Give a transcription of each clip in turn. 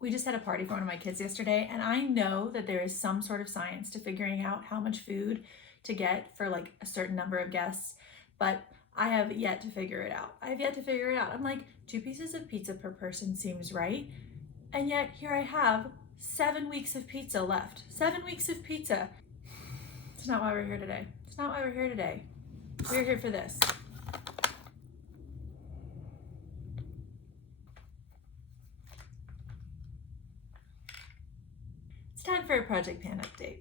We just had a party for one of my kids yesterday, and I know that there is some sort of science to figuring out how much food to get for like a certain number of guests, but I have yet to figure it out. I have yet to figure it out. I'm like, 2 pieces of pizza per person seems right. And yet here I have 7 weeks of pizza left. 7 weeks of pizza. It's not why we're here today. It's not why we're here today. We're here for this. It's time for a project pan update.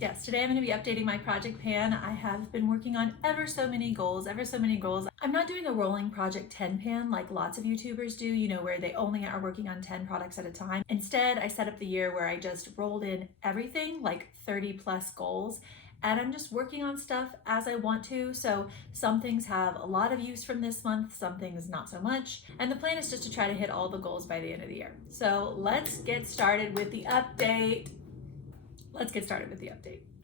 Yes, today I'm going to be updating my project pan. I have been working on ever so many goals. I'm not doing a rolling project 10 pan like lots of YouTubers do, you know, where they only are working on 10 products at a time. Instead, I set up the year where I just rolled in everything, like 30 plus goals, and I'm just working on stuff as I want to. So some things have a lot of use from this month, some things not so much. And the plan is just to try to hit all the goals by the end of the year. So let's get started with the update.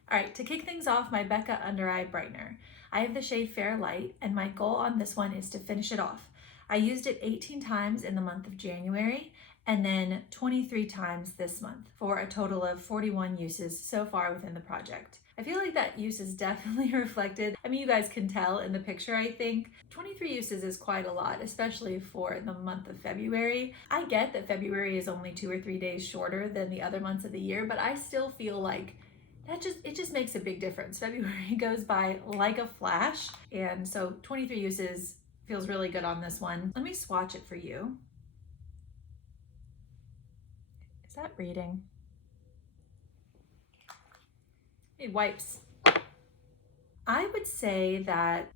All right, to kick things off, my Becca Under Eye Brightener. I have the shade Fair Light, and my goal on this one is to finish it off. I used it 18 times in the month of January, and then 23 times this month, for a total of 41 uses so far within the project. I feel like that use is definitely reflected. I mean, you guys can tell in the picture, I think. 23 uses is quite a lot, especially for the month of February. I get that February is only 2 or 3 days shorter than the other months of the year, but I still feel like it just makes a big difference. February goes by like a flash, and so 23 uses feels really good on this one. Let me swatch it for you. Is that reading? It wipes. I'd say that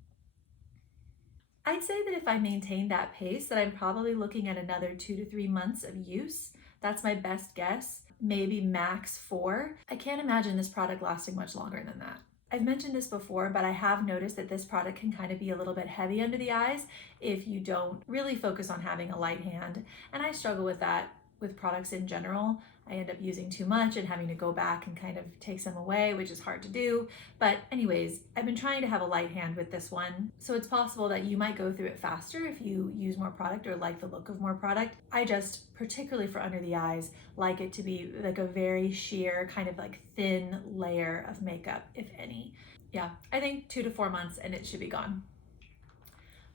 if I maintain that pace, that I'm probably looking at another 2 to 3 months of use. That's my best guess. Maybe max 4. I can't imagine this product lasting much longer than that. I've mentioned this before, but I have noticed that this product can kind of be a little bit heavy under the eyes if you don't really focus on having a light hand. And I struggle with that with products in general. I end up using too much and having to go back and kind of take some away, which is hard to do. But anyways, I've been trying to have a light hand with this one. So it's possible that you might go through it faster if you use more product or like the look of more product. I just, particularly for under the eyes, like it to be like a very sheer, kind of like thin layer of makeup, if any. Yeah, I think 2 to 4 months and it should be gone.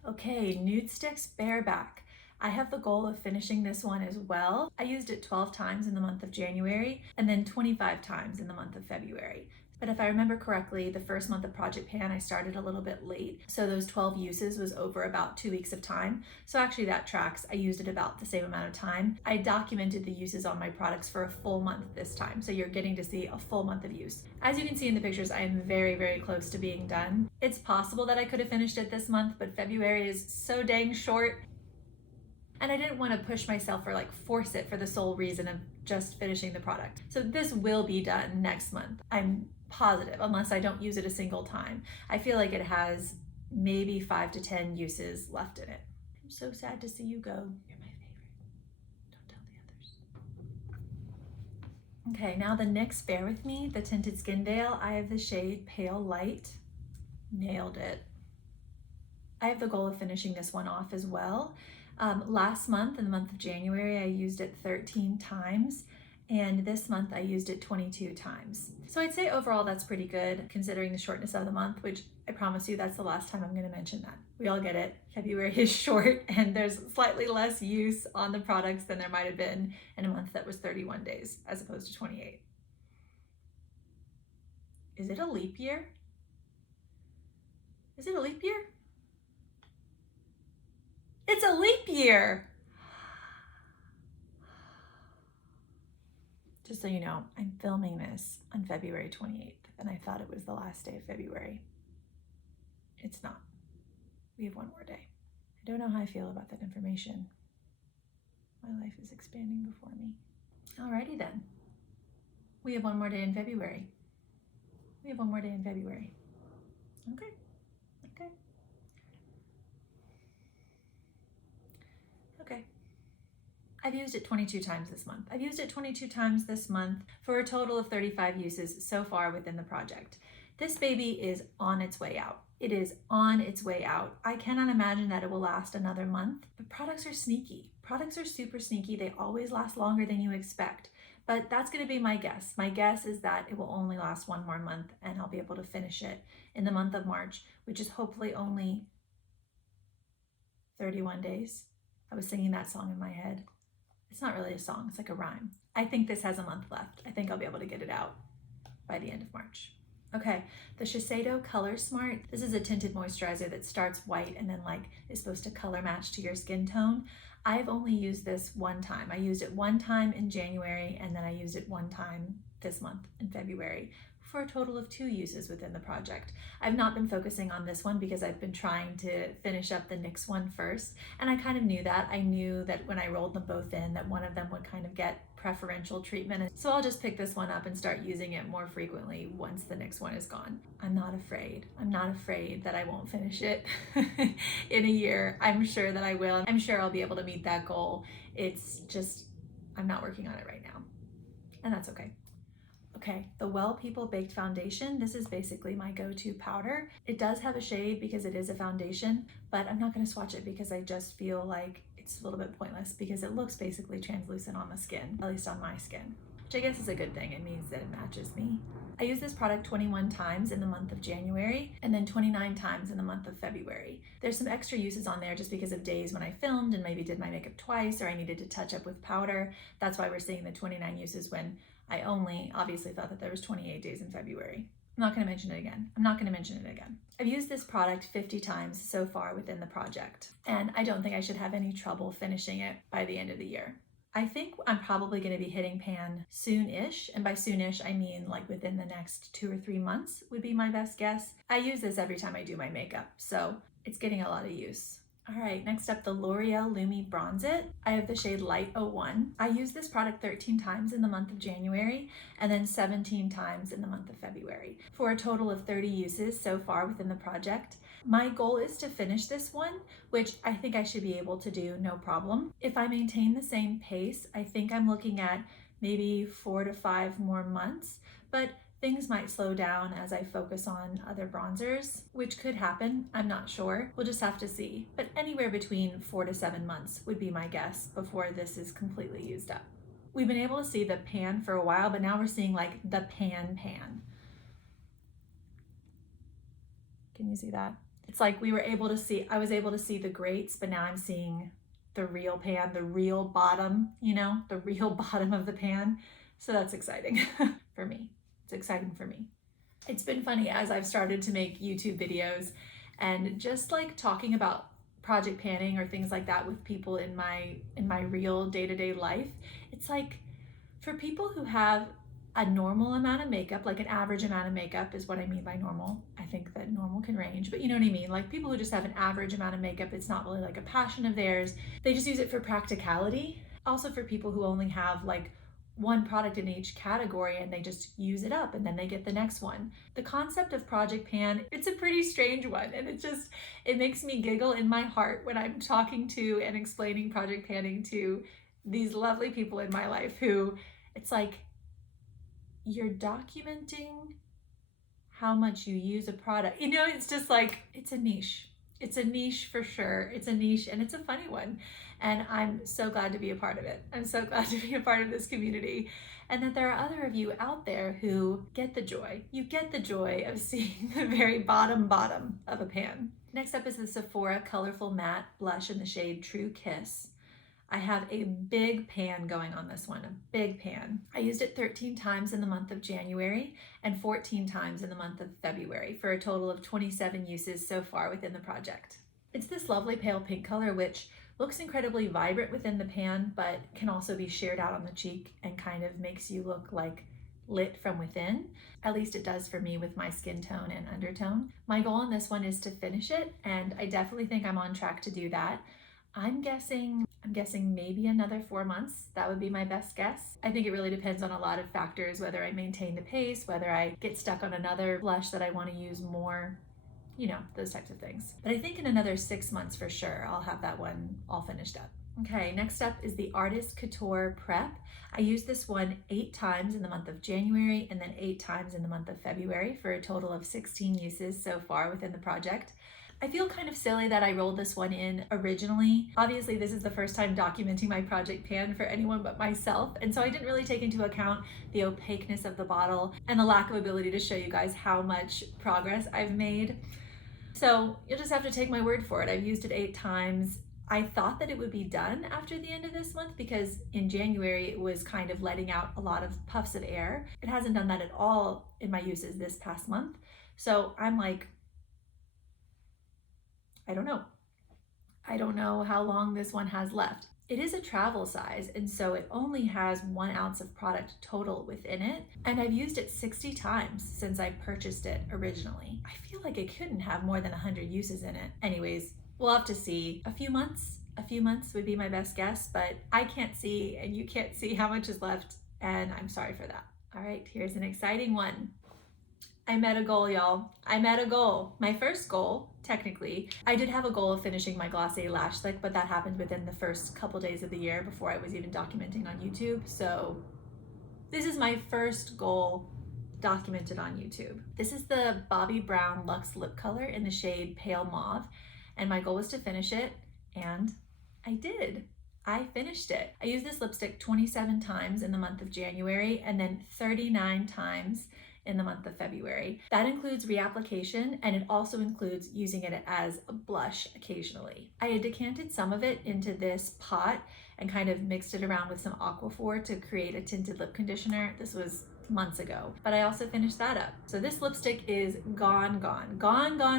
Okay, Nudestix Bareback. I have the goal of finishing this one as well. I used it 12 times in the month of January and then 25 times in the month of February. But if I remember correctly, the first month of Project Pan, I started a little bit late. So those 12 uses was over about 2 weeks of time. So actually that tracks. I used it about the same amount of time. I documented the uses on my products for a full month this time. So you're getting to see a full month of use. As you can see in the pictures, I am very, very close to being done. It's possible that I could have finished it this month, but February is so dang short. And I didn't want to push myself or like force it for the sole reason of just finishing the product. So this will be done next month. I'm positive, unless I don't use it a single time. I feel like it has maybe 5 to 10 uses left in it. I'm so sad to see you go. You're my favorite. Don't tell the others. Okay, now the NYX Bear With Me, the Tinted Skindale. I have the shade Pale Light. Nailed it. I have the goal of finishing this one off as well. Last month, in the month of January, I used it 13 times, and this month I used it 22 times. So I'd say overall that's pretty good considering the shortness of the month, which I promise you that's the last time I'm going to mention that. We all get it. February is short and there's slightly less use on the products than there might have been in a month that was 31 days as opposed to 28. Is it a leap year? Is it a leap year? It's a leap year! Just so you know, I'm filming this on February 28th, and I thought it was the last day of February. It's not. We have one more day. I don't know how I feel about that information. My life is expanding before me. Alrighty then. We have one more day in February. We have one more day in February. Okay. Okay. I've used it 22 times this month. I've used it 22 times this month for a total of 35 uses so far within the project. This baby is on its way out. It is on its way out. I cannot imagine that it will last another month, but products are sneaky. Products are super sneaky. They always last longer than you expect, but that's gonna be my guess. My guess is that it will only last one more month and I'll be able to finish it in the month of March, which is hopefully only 31 days. I was singing that song in my head. It's not really a song, it's like a rhyme. I think this has a month left. I think I'll be able to get it out by the end of March. Okay, the Shiseido Color Smart. This is a tinted moisturizer that starts white and then is supposed to color match to your skin tone. I've only used this one time. I used it one time in January and then I used it one time this month in February for a total of 2 uses within the project. I've not been focusing on this one because I've been trying to finish up the NYX one first, and I kind of knew that. I knew that when I rolled them both in that one of them would kind of get preferential treatment, and so I'll just pick this one up and start using it more frequently once the NYX one is gone. I'm not afraid. I'm not afraid that I won't finish it in a year. I'm sure that I will. I'm sure I'll be able to meet that goal. It's just, I'm not working on it right now, and that's okay. Okay, the Well People Baked Foundation. This is basically my go-to powder. It does have a shade because it is a foundation, but I'm not gonna swatch it because I just feel like it's a little bit pointless because it looks basically translucent on the skin, at least on my skin, which I guess is a good thing. It means that it matches me. I used this product 21 times in the month of January and then 29 times in the month of February. There's some extra uses on there just because of days when I filmed and maybe did my makeup twice or I needed to touch up with powder. That's why we're seeing the 29 uses when I only obviously thought that there was 28 days in February. I'm not gonna mention it again. I'm not gonna mention it again. I've used this product 50 times so far within the project, and I don't think I should have any trouble finishing it by the end of the year. I think I'm probably gonna be hitting pan soon-ish, and by soon-ish, I mean within the next 2 or 3 months would be my best guess. I use this every time I do my makeup, so it's getting a lot of use. All right, next up, the L'Oreal Lumi Bronze It. I have the shade Light 01. I used this product 13 times in the month of January and then 17 times in the month of February for a total of 30 uses so far within the project. My goal is to finish this one, which I think I should be able to do no problem. If I maintain the same pace, I think I'm looking at maybe 4 to 5 more months, but things might slow down as I focus on other bronzers, which could happen. I'm not sure. We'll just have to see. But anywhere between 4 to 7 months would be my guess before this is completely used up. We've been able to see the pan for a while, but now we're seeing the pan. Can you see that? It's like I was able to see the grates, but now I'm seeing the real pan, the real bottom, the real bottom of the pan. So that's exciting for me. It's exciting for me. It's been funny as I've started to make YouTube videos and just talking about project panning or things like that with people in my real day-to-day life. It's for people who have a normal amount of makeup, an average amount of makeup is what I mean by normal. I think that normal can range, but you know what I mean? People who just have an average amount of makeup, it's not really a passion of theirs. They just use it for practicality. Also for people who only have one product in each category and they just use it up and then they get the next one. The concept of project pan, it's a pretty strange one, and it makes me giggle in my heart when I'm talking to and explaining project panning to these lovely people in my life who it's you're documenting how much you use a product. It's just it's a niche. It's a niche for sure. It's a niche and it's a funny one. And I'm so glad to be a part of it. I'm so glad to be a part of this community and that there are other of you out there who get the joy. You get the joy of seeing the very bottom of a pan. Next up is the Sephora Colorful Matte Blush in the shade True Kiss. I have a big pan going on this one, a big pan. I used it 13 times in the month of January and 14 times in the month of February for a total of 27 uses so far within the project. It's this lovely pale pink color, which looks incredibly vibrant within the pan, but can also be sheared out on the cheek and kind of makes you look lit from within. At least it does for me with my skin tone and undertone. My goal on this one is to finish it, and I definitely think I'm on track to do that. I'm guessing maybe another 4 months. That would be my best guess. I think it really depends on a lot of factors, whether I maintain the pace, whether I get stuck on another blush that I want to use more, those types of things. But I think in another 6 months for sure, I'll have that one all finished up. Okay, next up is the Artist Couture Prep. I used this one 8 times in the month of January and then 8 times in the month of February for a total of 16 uses so far within the project. I feel kind of silly that I rolled this one in originally. Obviously, this is the first time documenting my project pan for anyone but myself, and so I didn't really take into account the opaqueness of the bottle and the lack of ability to show you guys how much progress I've made. So you'll just have to take my word for it. I've used it 8 times. I thought that it would be done after the end of this month because in January it was kind of letting out a lot of puffs of air. It hasn't done that at all in my uses this past month. So I'm like, I don't know. I don't know how long this one has left. It is a travel size, and so it only has 1 ounce of product total within it. And I've used it 60 times since I purchased it originally. I feel like it couldn't have more than 100 uses in it. Anyways, we'll have to see. A few months would be my best guess, but I can't see and you can't see how much is left, and I'm sorry for that. All right, here's an exciting one. I met a goal, y'all. I met a goal. My first goal, technically, I did have a goal of finishing my Glossier Lash Stick, but that happened within the first couple days of the year before I was even documenting on YouTube. So this is my first goal documented on YouTube. This is the Bobbi Brown Luxe lip color in the shade Pale Mauve, and my goal was to finish it, and I did. I finished it. I used this lipstick 27 times in the month of January and then 39 times in the month of February. That includes reapplication, and it also includes using it as a blush occasionally. I had decanted some of it into this pot and kind of mixed it around with some Aquaphor to create a tinted lip conditioner. This was months ago, but I also finished that up. So this lipstick is gone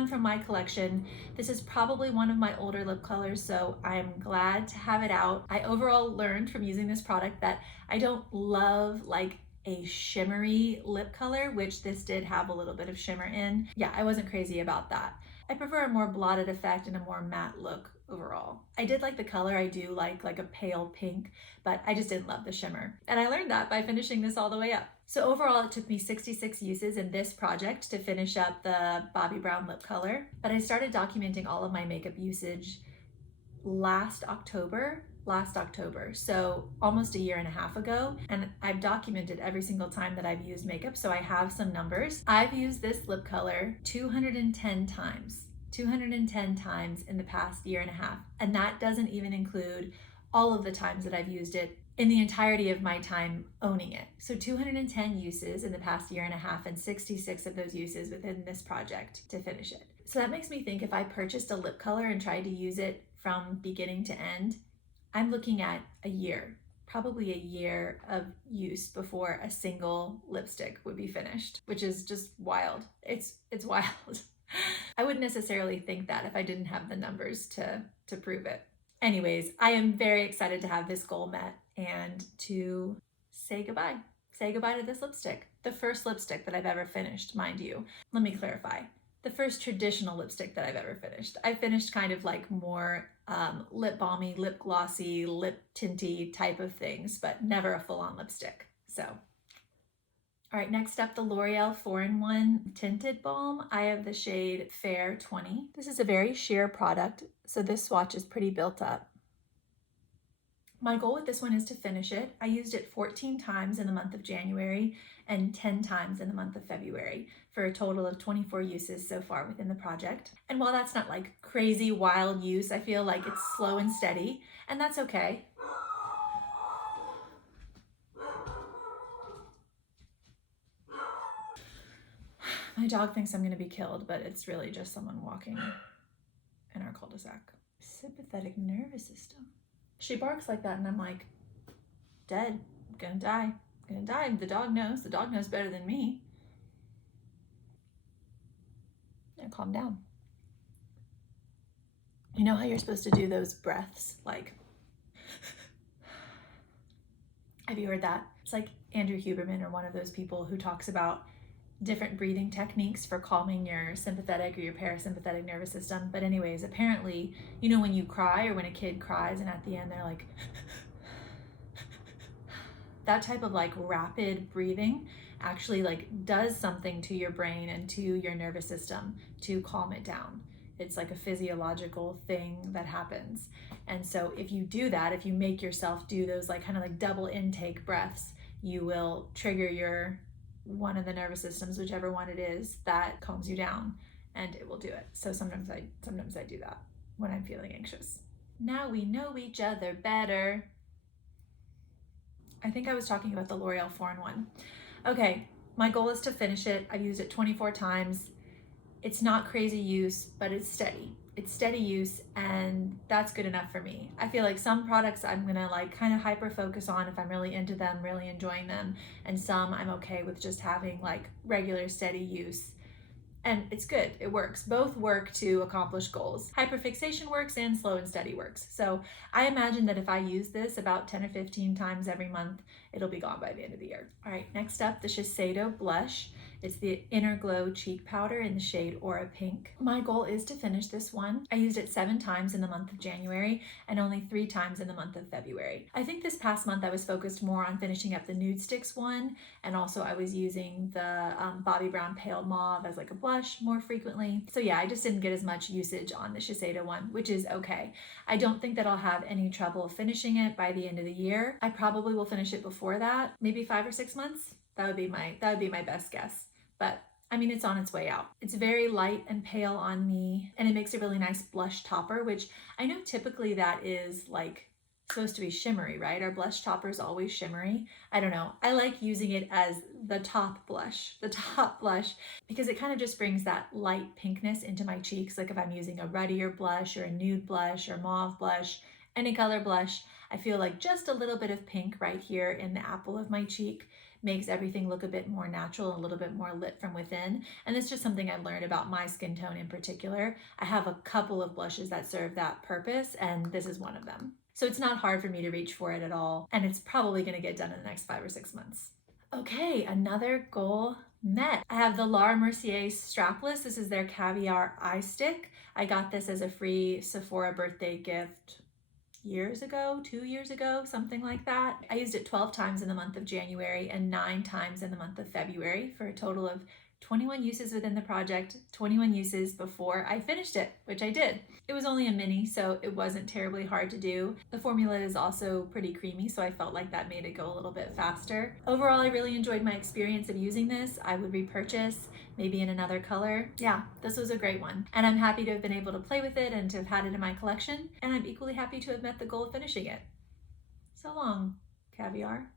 from my collection. This is probably one of my older lip colors, so I'm glad to have it out. I overall learned from using this product that I don't love like a shimmery lip color, which this did have a little bit of shimmer in. Yeah, I wasn't crazy about that. I prefer a more blotted effect and a more matte look overall. I did like the color. I do like a pale pink, but I just didn't love the shimmer. And I learned that by finishing this all the way up. So overall, it took me 66 uses in this project to finish up the Bobbi Brown lip color. But I started documenting all of my makeup usage last October, so almost a year and a half ago, and I've documented every single time that I've used makeup, so I have some numbers. I've used this lip color 210 times in the past year and a half, and that doesn't even include all of the times that I've used it in the entirety of my time owning it. So 210 uses in the past year and a half, and 66 of those uses within this project to finish it. So that makes me think if I purchased a lip color and tried to use it from beginning to end, I'm looking at a year, probably a year of use before a single lipstick would be finished, which is just wild. It's wild. I wouldn't necessarily think that if I didn't have the numbers to prove it. Anyways, I am very excited to have this goal met and to say goodbye. Say goodbye to this lipstick. The first lipstick that I've ever finished, mind you. Let me clarify. The first traditional lipstick that I've ever finished. I finished kind of like more lip balmy, lip glossy, lip tinty type of things, but never a full-on lipstick. So, all right, next up, the L'Oreal 4-in-1 Tinted Balm. I have the shade Fair 20. This is a very sheer product, so this swatch is pretty built up. My goal with this one is to finish it. I used it 14 times in the month of January and 10 times in the month of February for a total of 24 uses so far within the project. And while that's not like crazy wild use, I feel like it's slow and steady, and that's okay. My dog thinks I'm gonna be killed, but it's really just someone walking in our cul-de-sac. Sympathetic nervous system. She barks like that and I'm like, dead, gonna die. The dog knows better than me. Yeah, calm down. You know how you're supposed to do those breaths? Like, have you heard that? It's like Andrew Huberman or one of those people who talks about different breathing techniques for calming your sympathetic or your parasympathetic nervous system. But anyways, apparently, you know when you cry or when a kid cries and at the end they're like, that type of like rapid breathing actually like does something to your brain and to your nervous system to calm it down. It's like a physiological thing that happens. And so if you do that, if you make yourself do those like kind of like double intake breaths, you will trigger your one of the nervous systems, whichever one it is, that calms you down, and it will do it. So sometimes I do that when I'm feeling anxious. Now we know each other better. I think I was talking about the L'Oreal 4-in-1. Okay, my goal is to finish it. I've used it 24 times. It's not crazy use, but it's steady. It's steady use, and that's good enough for me. I feel like some products I'm gonna like kind of hyper focus on if I'm really into them, really enjoying them, and some I'm okay with just having like regular steady use. And it's good, it works. Both work to accomplish goals. Hyperfixation works and slow and steady works. So I imagine that if I use this about 10 or 15 times every month, it'll be gone by the end of the year. All right, next up, the Shiseido blush. It's the Inner Glow Cheek Powder in the shade Aura Pink. My goal is to finish this one. I used it 7 times in the month of January and only 3 times in the month of February. I think this past month I was focused more on finishing up the Nudestix one, and also I was using the Bobbi Brown Pale Mauve as like a blush more frequently. So yeah, I just didn't get as much usage on the Shiseido one, which is okay. I don't think that I'll have any trouble finishing it by the end of the year. I probably will finish it before that, maybe 5 or 6 months. That would be my best guess. But I mean, it's on its way out. It's very light and pale on me, and it makes a really nice blush topper, which I know typically that is like supposed to be shimmery, right? Our blush topper is always shimmery. I don't know. I like using it as the top blush, because it kind of just brings that light pinkness into my cheeks. Like if I'm using a ruddier blush or a nude blush or mauve blush, any color blush, I feel like just a little bit of pink right here in the apple of my cheek makes everything look a bit more natural, a little bit more lit from within. And it's just something I've learned about my skin tone in particular. I have a couple of blushes that serve that purpose, and this is one of them. So it's not hard for me to reach for it at all, and it's probably gonna get done in the next 5 or 6 months. Okay, another goal met. I have the Laura Mercier strapless. This is their Caviar eye stick. I got this as a free Sephora birthday gift years ago, 2 years ago, something like that. I used it 12 times in the month of January and 9 times in the month of February for a total of 21 uses within the project, 21 uses before I finished it, which I did. It was only a mini, so it wasn't terribly hard to do. The formula is also pretty creamy, so I felt like that made it go a little bit faster. Overall, I really enjoyed my experience of using this. I would repurchase, maybe in another color. Yeah, this was a great one. And I'm happy to have been able to play with it and to have had it in my collection. And I'm equally happy to have met the goal of finishing it. So long, Caviar.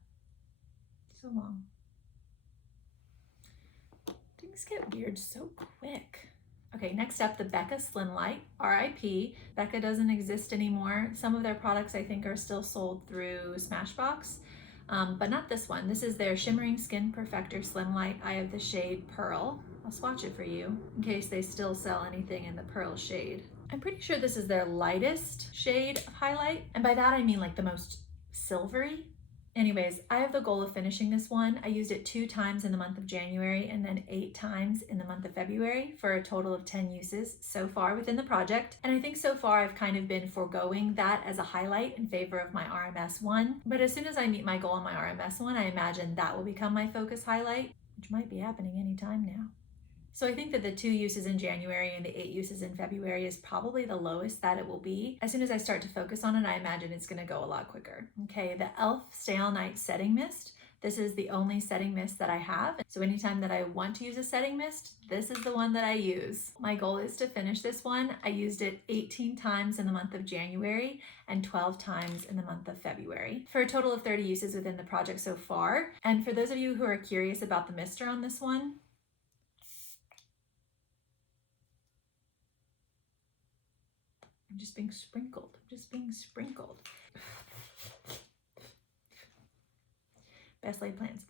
So long. Things get weird so quick. Okay, next up, the Becca Slimlight, RIP. Becca doesn't exist anymore. Some of their products I think are still sold through Smashbox, but not this one. This is their Shimmering Skin Perfector Slimlight. I have the shade Pearl. I'll swatch it for you in case they still sell anything in the Pearl shade. I'm pretty sure this is their lightest shade of highlight, and by that I mean like the most silvery. Anyways, I have the goal of finishing this one. I used it 2 times in the month of January and then 8 times in the month of February for a total of 10 uses so far within the project. And I think so far I've kind of been foregoing that as a highlight in favor of my RMS one. But as soon as I meet my goal on my RMS one, I imagine that will become my focus highlight, which might be happening anytime now. So I think that the 2 uses in January and the 8 uses in February is probably the lowest that it will be. As soon as I start to focus on it, I imagine it's gonna go a lot quicker. Okay, the e.l.f. Stay All Night Setting Mist. This is the only setting mist that I have. So anytime that I want to use a setting mist, this is the one that I use. My goal is to finish this one. I used it 18 times in the month of January and 12 times in the month of February for a total of 30 uses within the project so far. And for those of you who are curious about the mister on this one, I'm just being sprinkled. Best laid plans.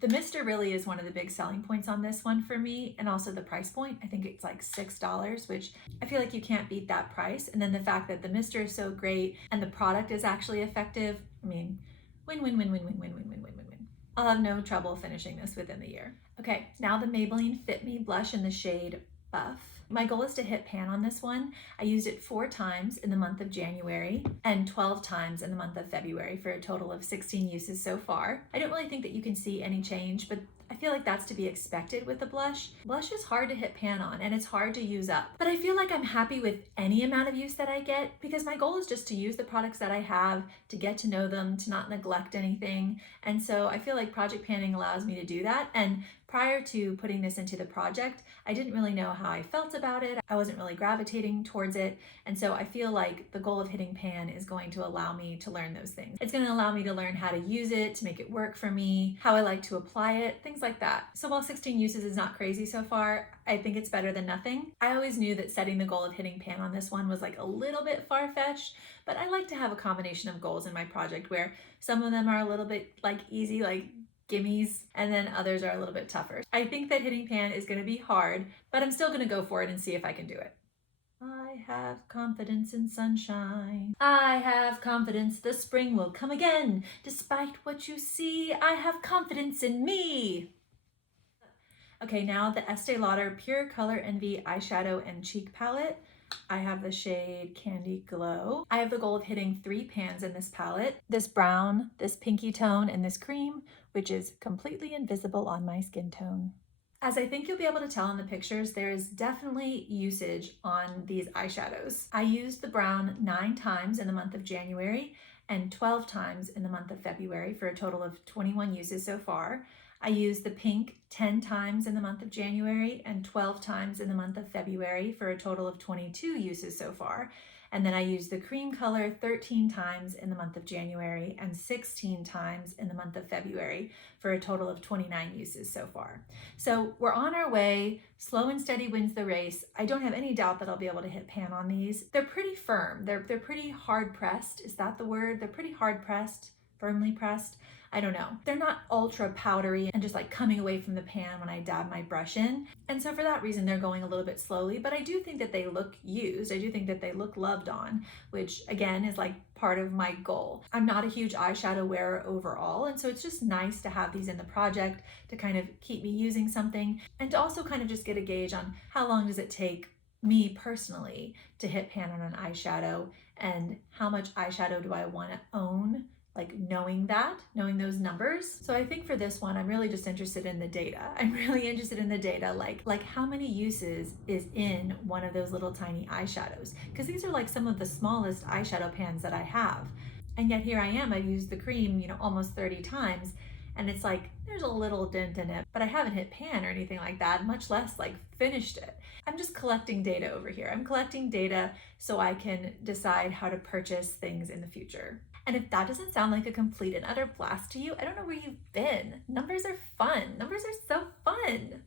The mister really is one of the big selling points on this one for me, and also the price point. I think it's like $6, which I feel like you can't beat that price. And then the fact that the mister is so great and the product is actually effective. I mean, win, win, win, win, win, win, win, win, win, win, win. I'll have no trouble finishing this within the year. Okay, now the Maybelline Fit Me blush in the shade Buff. My goal is to hit pan on this one. I used it 4 times in the month of January and 12 times in the month of February for a total of 16 uses so far. I don't really think that you can see any change, but I feel like that's to be expected with a blush. Blush is hard to hit pan on and it's hard to use up, but I feel like I'm happy with any amount of use that I get because my goal is just to use the products that I have, to get to know them, to not neglect anything. And so I feel like project panning allows me to do that. And prior to putting this into the project, I didn't really know how I felt about it. I wasn't really gravitating towards it. And so I feel like the goal of hitting pan is going to allow me to learn those things. It's going to allow me to learn how to use it, to make it work for me, how I like to apply it, things like that. So while 16 uses is not crazy so far, I think it's better than nothing. I always knew that setting the goal of hitting pan on this one was like a little bit far-fetched, but I like to have a combination of goals in my project where some of them are a little bit like easy, like gimmies, and then others are a little bit tougher. I think that hitting pan is going to be hard, but I'm still going to go for it and see if I can do it. I have confidence in sunshine. I have confidence the spring will come again. Despite what you see, I have confidence in me. Okay, now the Estee Lauder Pure Color Envy eyeshadow and cheek palette. I have the shade Candy Glow. I have the goal of hitting 3 pans in this palette. This brown, this pinky tone, and this cream, which is completely invisible on my skin tone. As I think you'll be able to tell in the pictures, there is definitely usage on these eyeshadows. I used the brown 9 times in the month of January and 12 times in the month of February for a total of 21 uses so far. I used the pink 10 times in the month of January and 12 times in the month of February for a total of 22 uses so far. And then I used the cream color 13 times in the month of January and 16 times in the month of February for a total of 29 uses so far. So we're on our way. Slow and steady wins the race. I don't have any doubt that I'll be able to hit pan on these. They're pretty firm. They're pretty hard pressed. Is that the word? They're pretty hard pressed, firmly pressed. I don't know. They're not ultra powdery and just like coming away from the pan when I dab my brush in. And so for that reason, they're going a little bit slowly, but I do think that they look used. I do think that they look loved on, which again is like part of my goal. I'm not a huge eyeshadow wearer overall, and so it's just nice to have these in the project to kind of keep me using something and to also kind of just get a gauge on how long does it take me personally to hit pan on an eyeshadow and how much eyeshadow do I want to own, like knowing those numbers. So I think for this one, I'm really just interested in the data. I'm really interested in the data, like how many uses is in one of those little tiny eyeshadows? Because these are like some of the smallest eyeshadow pans that I have. And yet here I am, I've used the cream, almost 30 times. And it's like, there's a little dent in it, but I haven't hit pan or anything like that, much less like finished it. I'm just collecting data over here. I'm collecting data so I can decide how to purchase things in the future. And if that doesn't sound like a complete and utter blast to you, I don't know where you've been. Numbers are fun. Numbers are so fun.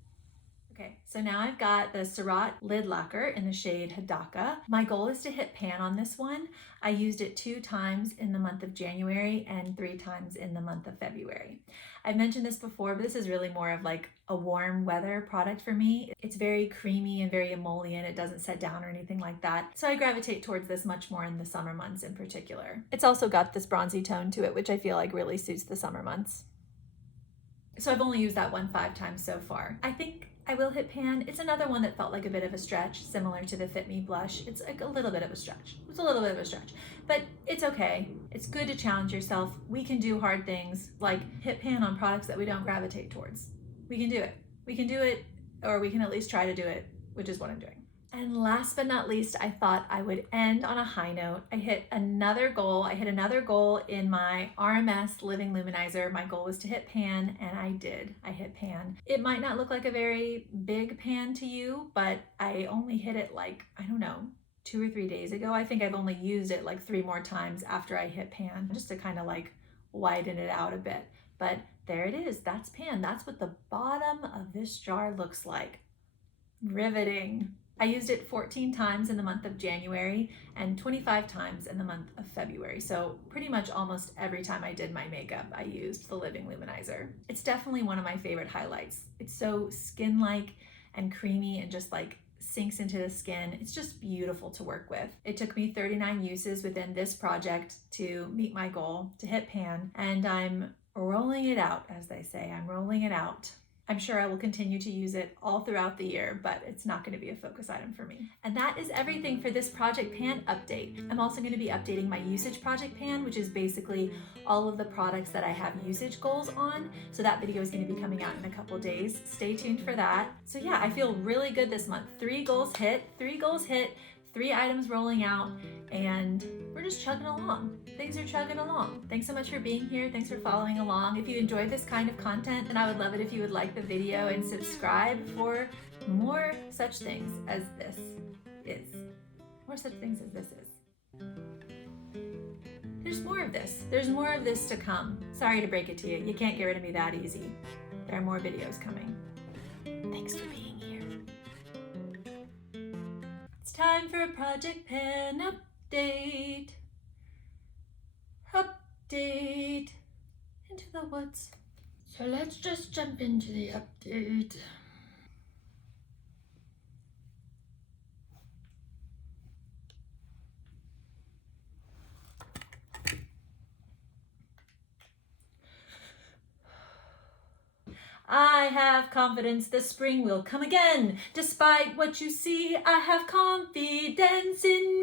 Okay, so now I've got the Sarit lid lacquer in the shade Hadaka. My goal is to hit pan on this one. I used it 2 times in the month of January and 3 times in the month of February. I've mentioned this before, but this is really more of like a warm weather product for me. It's very creamy and very emollient. It doesn't set down or anything like that. So I gravitate towards this much more in the summer months in particular. It's also got this bronzy tone to it, which I feel like really suits the summer months. So I've only used that one 5 times so far. I think I will hit pan. It's another one that felt like a bit of a stretch, similar to the Fit Me blush. It's like a little bit of a stretch. It's a little bit of a stretch, but it's okay. It's good to challenge yourself. We can do hard things, like hit pan on products that we don't gravitate towards. We can do it. We can do it, or we can at least try to do it, which is what I'm doing. And last but not least, I thought I would end on a high note. I hit another goal. I hit another goal in my RMS Living Luminizer. My goal was to hit pan, and I did. I hit pan. It might not look like a very big pan to you, but I only hit it like, I don't know, 2 or 3 days ago. I think I've only used it like 3 more times after I hit pan, just to kind of like widen it out a bit. But there it is. That's pan. That's what the bottom of this jar looks like. Riveting. I used it 14 times in the month of January and 25 times in the month of February. So pretty much almost every time I did my makeup, I used the Living Luminizer. It's definitely one of my favorite highlights. It's so skin-like and creamy and just like sinks into the skin. It's just beautiful to work with. It took me 39 uses within this project to meet my goal, to hit pan, and I'm rolling it out, as they say. I'm rolling it out. I'm sure I will continue to use it all throughout the year, but it's not going to be a focus item for me. And that is everything for this project pan update. I'm also going to be updating my usage project pan, which is basically all of the products that I have usage goals on. So that video is going to be coming out in a couple days. Stay tuned for that. So yeah, I feel really good this month. 3 goals hit, 3 items rolling out, and we're just chugging along. Things are chugging along. Thanks so much for being here. Thanks for following along. If you enjoyed this kind of content, then I would love it if you would like the video and subscribe for more such things as this is. More such things as this is. There's more of this. There's more of this to come. Sorry to break it to you. You can't get rid of me that easy. There are more videos coming. Thanks for being here. It's time for a project pan update. Update into the woods. So let's just jump into the update. I have confidence the spring will come again. Despite what you see, I have confidence in